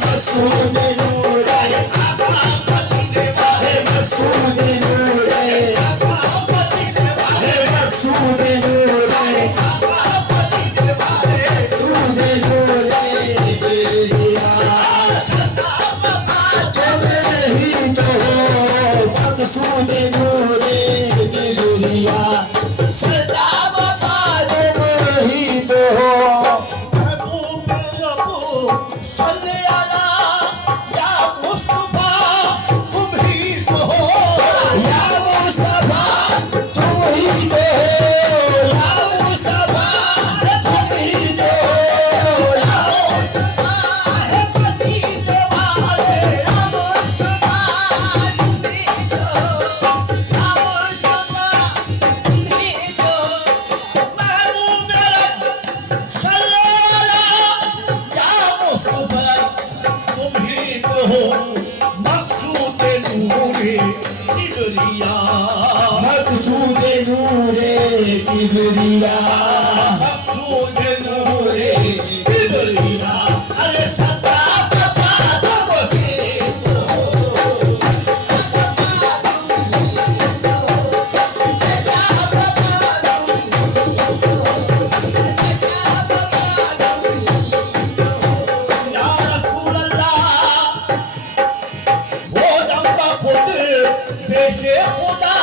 मकसूद नूर है मकसूद नूर है मकसूद नूर है मकसूद नूर है बिरिया तुम ही तो हो मकसूद नूर है बिरिया सदा बता तुम ही तो हो मकसूद नूरे किबरिया मकसूद नूरे किबरिया अरे सदा बता तुम ही तो या रसूल अल्लाह वो जम्बा खुद पेशे खुदा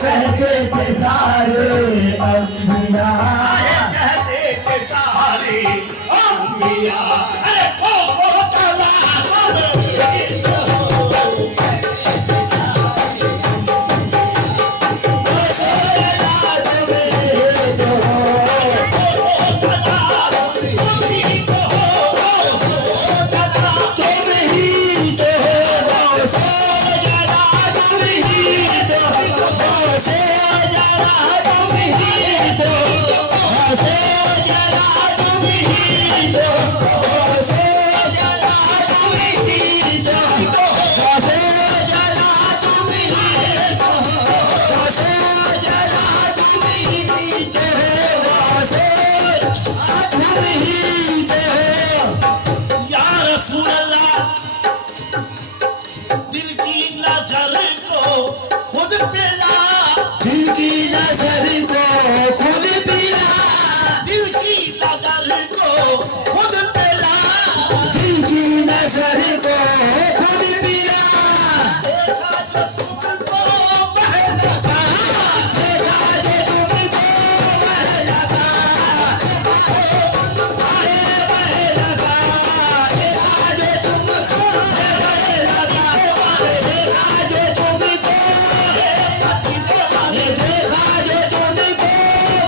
कहते थे सारे अंबिया कहते थे सारे अंबिया अरे ओ तला दिल की नजर को खुद पिला, दिल की नजर को खुद पिला, दिल की नजर को खुद पिला। देखा जो तुमको बह लगा, देखा जो तुमको बह लगा, बह लगा, देखा जो तुमको बह लगा, देखा जो तुमको, देखा जो तुमको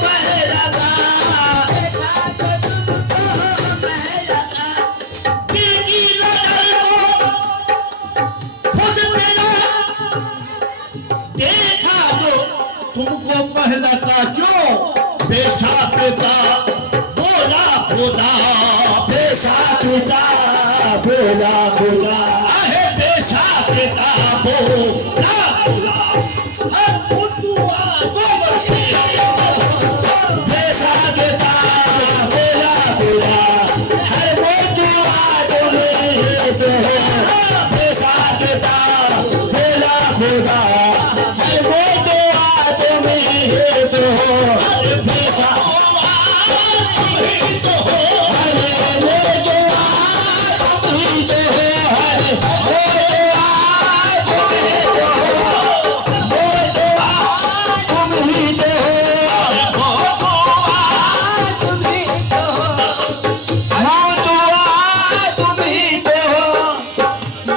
बह लगा, देखा जो तुमको बह लगा। दिल की नजर को खुद मिला, देखा जो तुमको पहला का क्यों बेसाक का बोला खुदा, बेसाक का बोला खुदा, है बेसाक का बोला खुदा। हर बुद्धुआ को बेसाक का बोला खुदा, हर बुद्धुआ को तो बेसाक का बोला खुदा, हर बुद्धुआ तुम्हें तो हर बेसाक तो हो, हर बुद्धुआ तुम्हें तो हो, हर बुद्धुआ तुम्हें तो हो, बुद्धुआ तुम्हें तो हो, बुद्धुआ तुम्हें तो हो।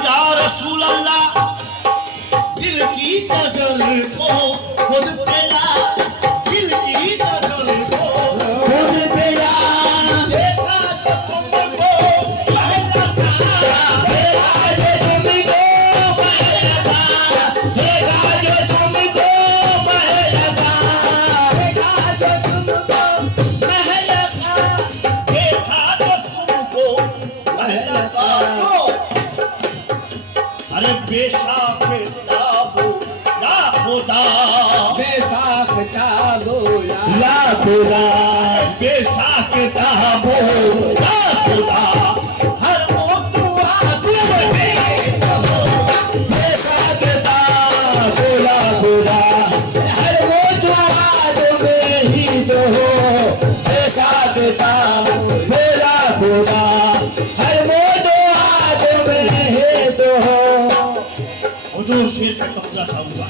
या रसूल अल्लाह, दिल की नजर को खुद पिला, दिल की नजर को खुद पिला। देखा जो तुमको बह लगा, देखा जो तुमको बह लगा, देखा जो तुमको बह लगा, देखा जो तुमको बह लगा, देखा जो तुमको बह लगा। अरे बेसाक ताबो ला खुदा, बेसाख का बोला ला खुदा, बेसाक ताबो ला खुदा, हर मोतुआ तुम्हें तो हो, बेसाक ताबो ला खुदा, हर मोतुआ तुम्हें ही तो हो, बेसाक ताबो ला खुदा, हर मोतुआ तुम्हें ही तो हो। हुजूर शेर का कब्जा साहूबा,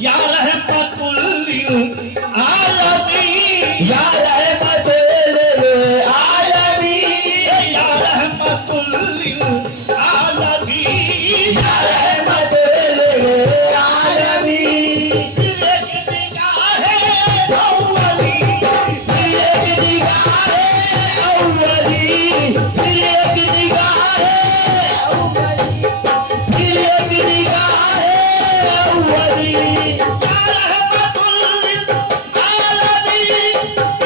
या रहमतुल लिल आलमीन, या रहमतुल लिल आलमीन, या रहमतुल लिल आलमीन, या रहमतुल लिल आलमीन। फिर एक निगाहे अव्वली, फिर एक निगाहे अव्वली, फिर एक निगाहे अव्वली, फिर एक निगाहे अव्वली। या रहमतुल लिल आलमीन,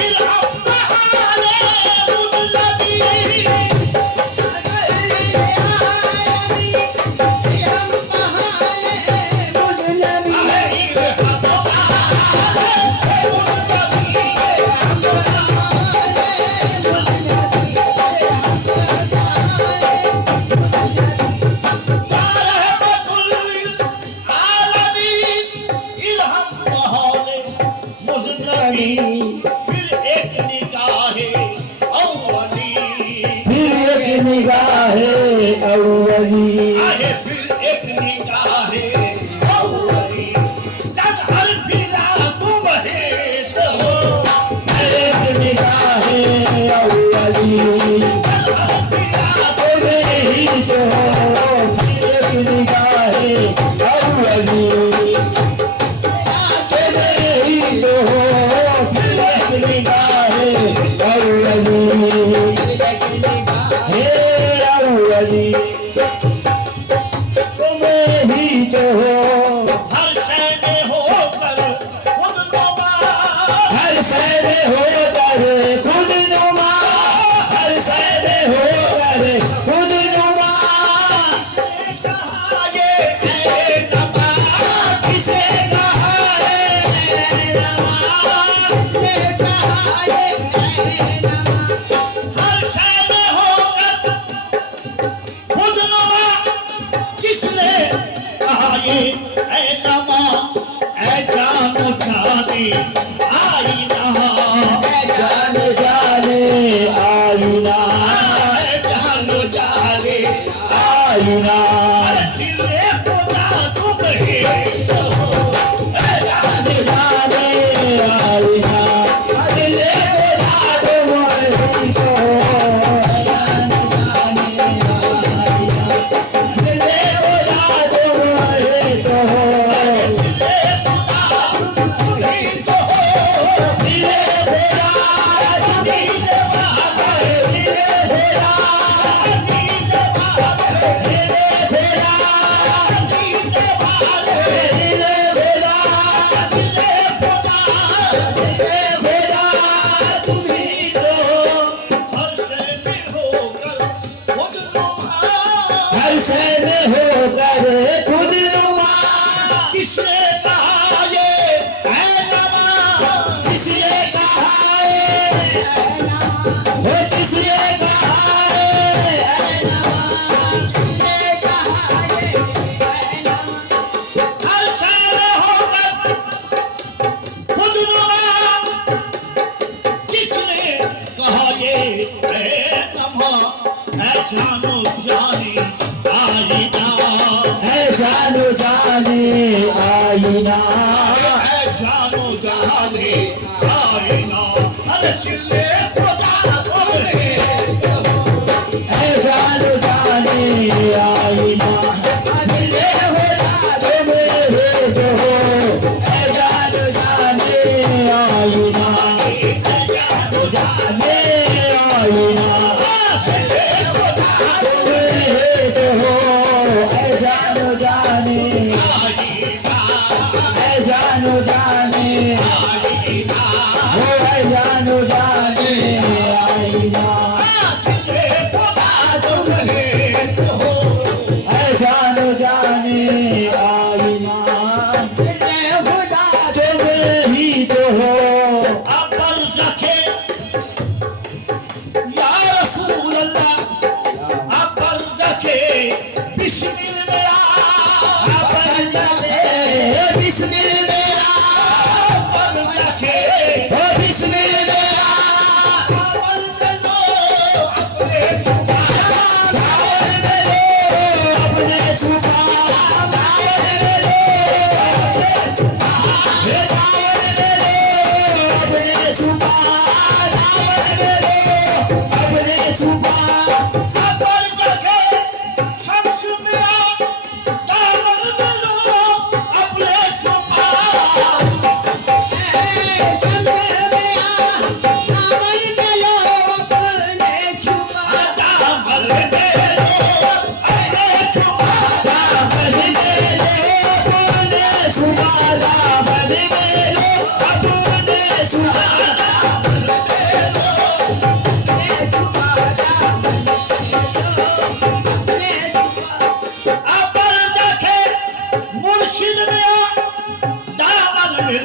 इल्हम बहारे मुदलबी, फिर एक निगाहे अव्वली, फिर एक निगाहे अव्वली, आए फिर एक निगाहे अव्वली। तब हर फिरा तुम्हें तो हो, एक निगाहे अव्वली, तब हर फिरा तुम्हें ही तो हो, फिर एक निगाहे अव्वली, तुम्हें ही तो हो, फिर एक निगाहे अव्वली, हे अव्वली, तुम्हें ही तो हो। हर शय में होकर खुद नुमा, हर शय में होकर खुद नुमा, हर शय में होकर खुद नुमा। ये ऐ नमा, किसे कहा है ऐ नमा, ये कहा है ऐ नमा। हर शय में होकर खुद नुमा, किसने कहा ये ऐ नमा। आईना जान जाने आईना जानो जाने आईना दिले खुदा तुम ही जान जाने आईना दिले खुदा तुम ही तो जान जाने आईना दिले खुदा तुम ही तो दिले खुदा किसने कहा ये है नमा किसने कहा हर साल होकर खुद नुमा किसने कहा ये है नमा है जानो जाने आईना है जानो जाने आईना है जानो जाने आईना अरे चिल्ले खुदा बोले है जानो जाने आईना दिले खुदा तुम ही तो है जानो जाने आईना जानो जाने आईना तुम ही तो है जानो जाने है जानो जाने हो है जानो जाने आईना है जानो जाने आईना खुदा तुम ही तो हो बिस्मिल मेरा हो बिस्मिल मेरा धावल मेरे अपने छुपा धावल मेरे अपने छुपा धावल मेरे अपने छुपा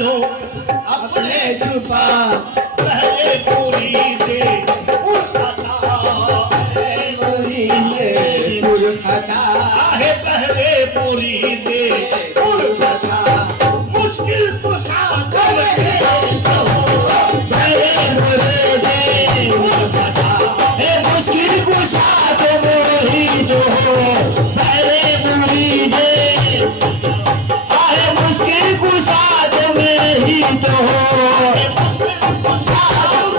अपने छुपा पहले पूरी दे आहे पहले पूरी दे मुश्किल कुशा मुश्किल कुशा तुम ही तो हो पहले पूरी दे आहे मुश्किल कुशा तुम ही तो हो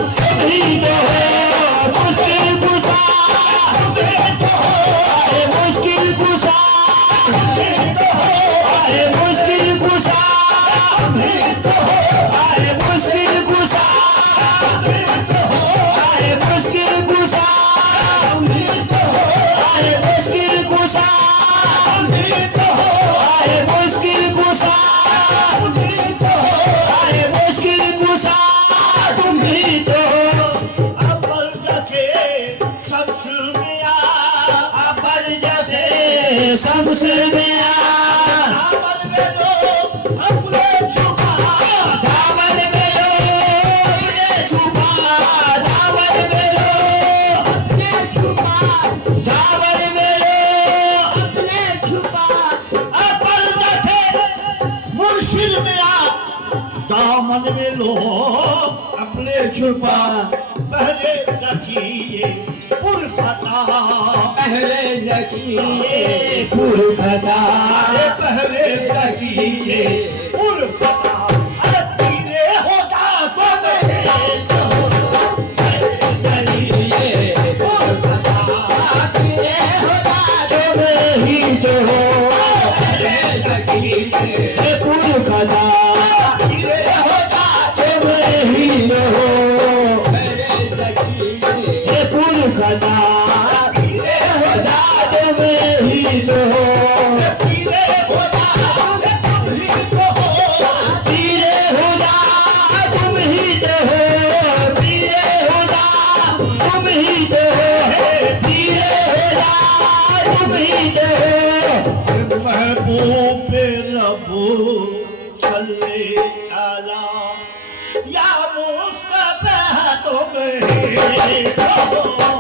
तुम ही तो हो मुश्किल कुशा आहे मुश्किल कुशा आहे मुश्किल कुशा आहे मुश्किल कुशा आहे मुश्किल कुशा आहे मुश्किल कुशा आहे मुश्किल कुशा आहे दामन में लो अपने छुपा पहले रखिए पुरखता पहले रखिए पुरखता पहले रखिए पुरखता अरे पीरे होता तो नहीं पुरखता पीरे होता तो नहीं तो हो पुरखता पीरे होता तो नहीं तो हो पुरखता पीरे होता तो नहीं तो हो पीरे होता तुम ही तो हो पीरे हुदा तुम ही तो हो पीरे हुदा तुम ही तो हो पीरे हुदा तुम ही तो हो महबूब रबू सल्ले अला या मुस्तफा तुम ही तो हो